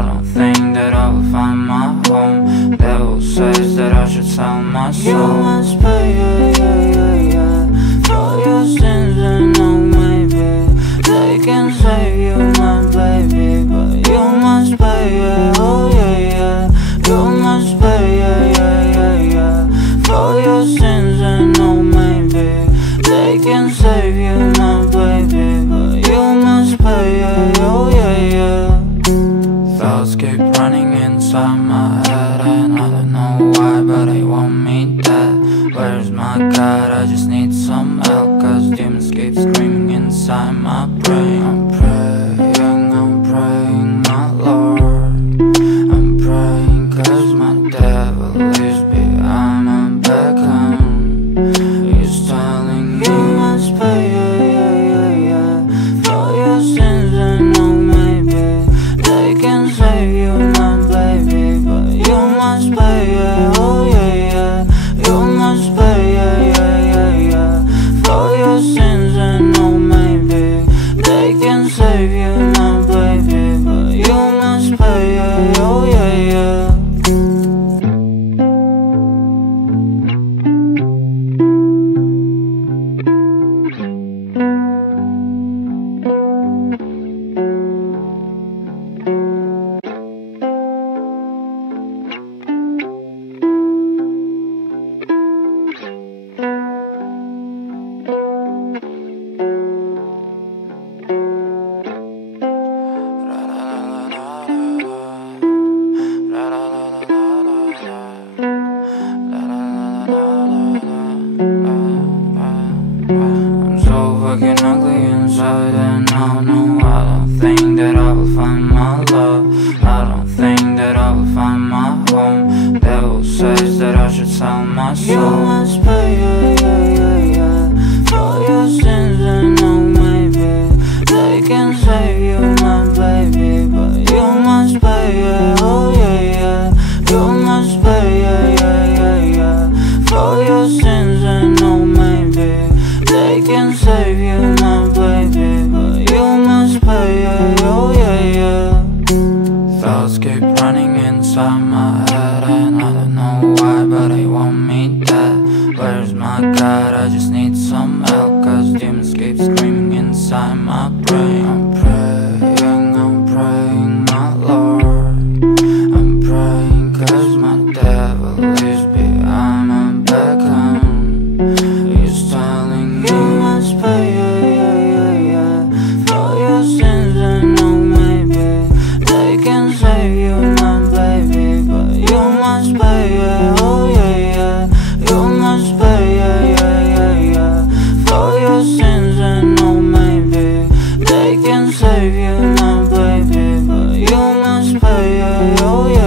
I don't think that I will find my home. Devil says that I should sell my soul. You must pay, for your sins, and no, maybe they can save you, my baby, but you must pay, oh yeah. You must pay, for your sins, and no, maybe they can save you, my baby, but you must pay, oh yeah. Thoughts keep running inside my head, and I don't know why, but they want me dead. Where's my God? I just need some help, cause demons keep screaming inside my brain. I'm praying, my Lord. I'm praying cause my devil is behind my back home. He's telling me you must pay, for your sins, and no, maybe they can save you, my baby, but you must pay, oh yeah. You must pay, for your sins, and no, maybe they can save you, my baby, but you must pay, oh yeah. I'm so fucking ugly inside, and I don't think that I will find my love. I don't think that I will find my home. Devil says that I should sell my soul. You must pay, for your sins, and no, maybe they can save you, my baby, but you must pay, oh yeah. You must pay, for your sins, and no, maybe they can save you, my baby, but you must pay, oh yeah. Thoughts keep running inside my head, and I don't know why, but they want me dead. Where's my God? I just need some help, cause demons keep screaming inside my brain. I'm praying, my Lord. I'm praying cause my devil is behind my back home. He's telling me you must pay, for your sins, and no, maybe they can save you, my baby, but you must pay, oh yeah. You must pay, for your sins, and no, maybe they can save you, my baby, but you must pay, oh yeah.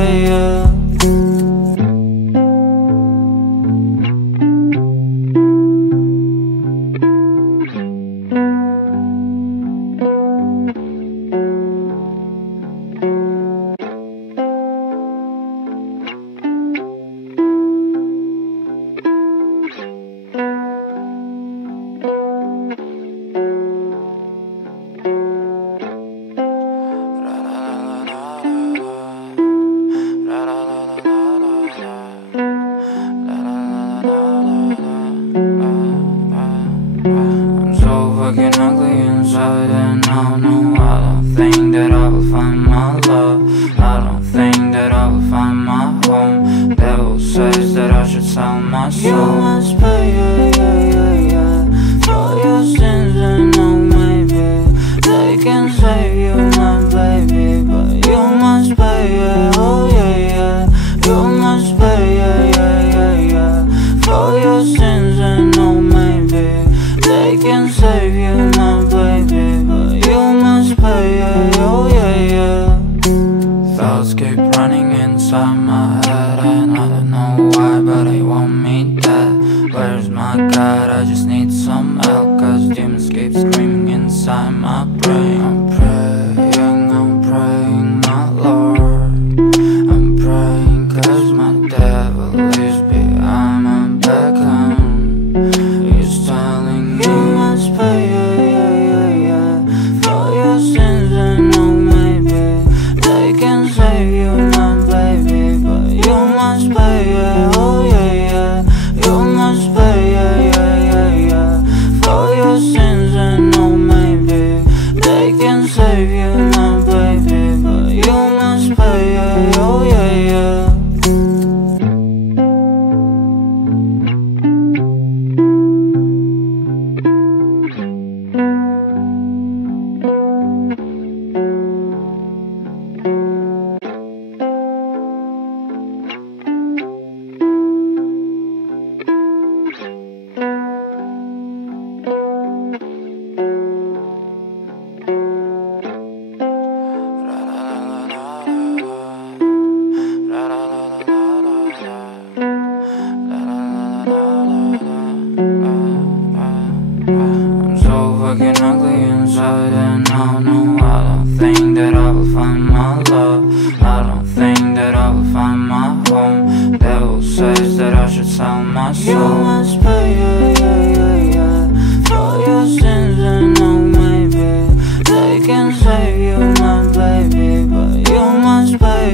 I'm so fucking ugly inside, and I don't think that I will find my love. I don't think that I will find my home. Devil says that I should sell my soul. You must pay, for your sins, and no, maybe they can save you, my baby, but you must pay, oh yeah. You must pay, for your sins, and no, maybe they can save you, my baby, but you must pay, oh yeah. Thoughts keep running inside my head, and I don't know why, but they want me dead. Where's my God? I just need some help, cause demons keep screaming inside my brain. I'm praying, my Lord. I'm praying cause my devil is behind my back home. He's telling me you must pay, for your sins, and no, maybe they can save love. I don't think that I will find my home. Devil says that I should sell my soul. You must pay, for your sins, and oh maybe they can save you, my baby, but you must pay,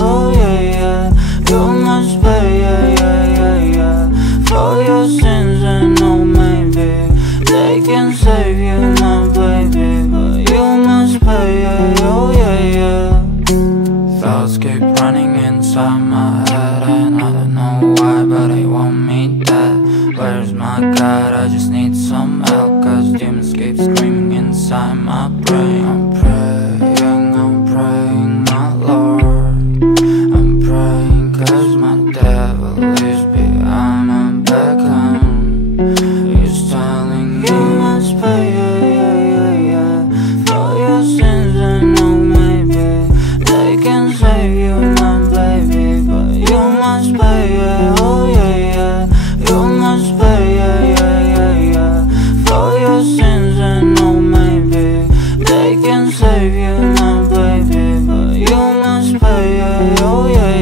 oh yeah. You must pay, for your sins, and oh maybe they can save you, my baby, but you must pay, oh yeah. Thoughts keep running inside my head, and I don't know why, but they want me dead. Where's my God? I just need some help, cause demons keep screaming inside my brain. I'm praying, my Lord. I'm praying cause my devil is behind my back, he's telling me you must pay, for your sins, and oh maybe they can save you, my baby, but you must pay, oh yeah. You must pay, for your sins, and oh maybe they can save you, my baby, but you must pay, oh yeah.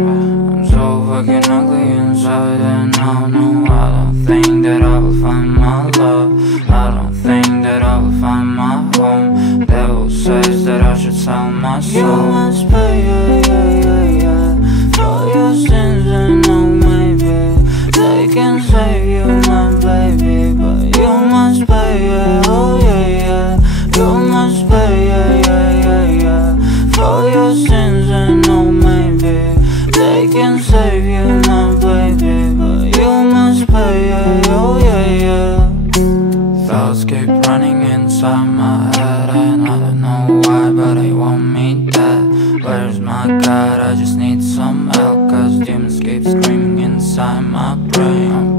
I'm so fucking ugly inside, and I don't think that I will find my love. I don't think that I will find my home. Devil says that I should sell my soul. You must pay, for your sins, and oh maybe they can save you, my baby, but you must pay, oh yeah. You must pay, for your sins, and oh maybe they can save you, my baby, but you must pay, oh yeah. Thoughts keep running inside my head, and I don't know why, but they want me dead. Where's my God? I just need some help, cause demons keep screaming inside my brain.